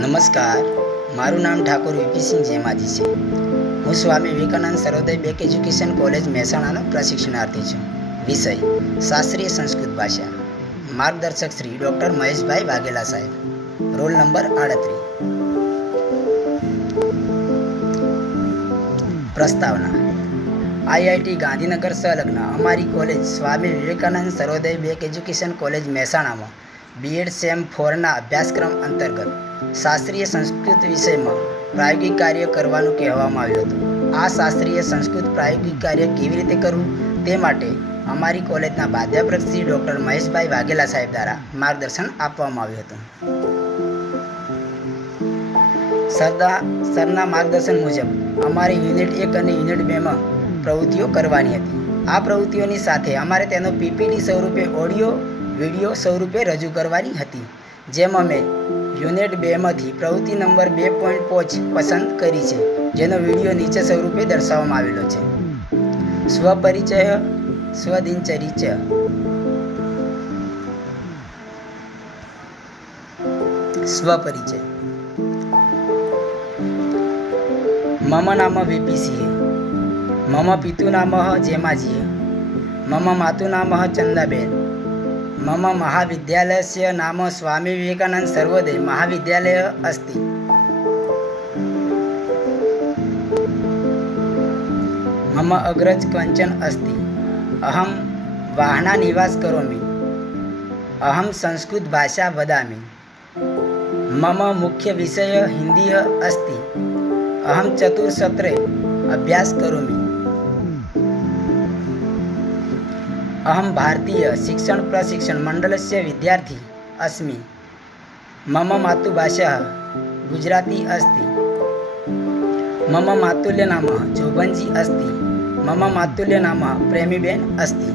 નમસ્કાર, મારું નામ ઠાકોર વીપીસિંહ જેમાજી છે. હું સ્વામી વિવેકાનંદ સર્વોદય બેક એજ્યુકેશન કોલેજ મહેસાણાનો પ્રશિક્ષણાર્થી છું. વિષય શાસ્ત્રીય સંસ્કૃત ભાષા. માર્ગદર્શક શ્રી ડૉક્ટર મહેશભાઈ વાઘેલા સાહેબ. Roll number 38. પ્રસ્તાવના. આઈઆઈટી ગાંધીનગર સંલગ્ન અમારી કોલેજ સ્વામી વિવેકાનંદ સર્વોદય બેક એજ્યુકેશન કોલેજ મહેસાણામાં બીએડ સેમ 4ના અભ્યાસક્રમ અંતર્ગત શાસ્ત્રીય સંસ્કૃત વિષયમાં પ્રાયોગિક કાર્ય કરવાનું કહેવામાં આવ્યું હતું. આ શાસ્ત્રીય સંસ્કૃત પ્રાયોગિક કાર્ય કેવી રીતે કરવું તે માટે અમારી કોલેજના પ્રાધ્યાપક શ્રી ડૉક્ટર મહેશભાઈ વાઘેલા સાહેબ દ્વારા માર્ગદર્શન આપવામાં આવ્યું હતું. સરના માર્ગદર્શન મુજબ અમારે યુનિટ 1 અને યુનિટ 2માં પ્રવૃત્તિઓ કરવાની હતી. આ પ્રવૃત્તિઓની સાથે અમારે તેનો પીપીટી સ્વરૂપે ઓડિયો વિડીયો સ્વરૂપે રજૂ કરવાની હતી. જેમાં મેં યુનિટ 2માંથી પ્રવૃત્તિ નંબર 2.5 પસંદ કરી છે, જેનો વિડીયો નીચે સ્વરૂપે દર્શાવવામાં આવેલો છે. સ્વપરિચય, સ્વદિનચરિય. સ્વપરિચય. મમ નામ વીપીસિંહ, મમ પિતુ નામ જેમાજી, મમ માતુ નામ ચંદાબેન, मम महाविद्यालयस्य नाम स्वामी विवेकानंद सर्वोदय महाविद्यालय अस्ति. मम अग्रज कंचन अस्ति. अहं वाहना निवास करोमि. अहं संस्कृत भाषा वदामि. मम मुख्य विषय हिंदी अस्ति. अहं चतुर्सत्रे अभ्यास करोमि. अहं भारतीय शिक्षण प्रशिक्षण मंडलस्य विद्यार्थी अस्मि. मम मातृभाषा गुजराती अस्ति. मम मातुल्य नाम जोबनजी अस्ति. मम मातुल्य नाम प्रेमीबेन अस्ति.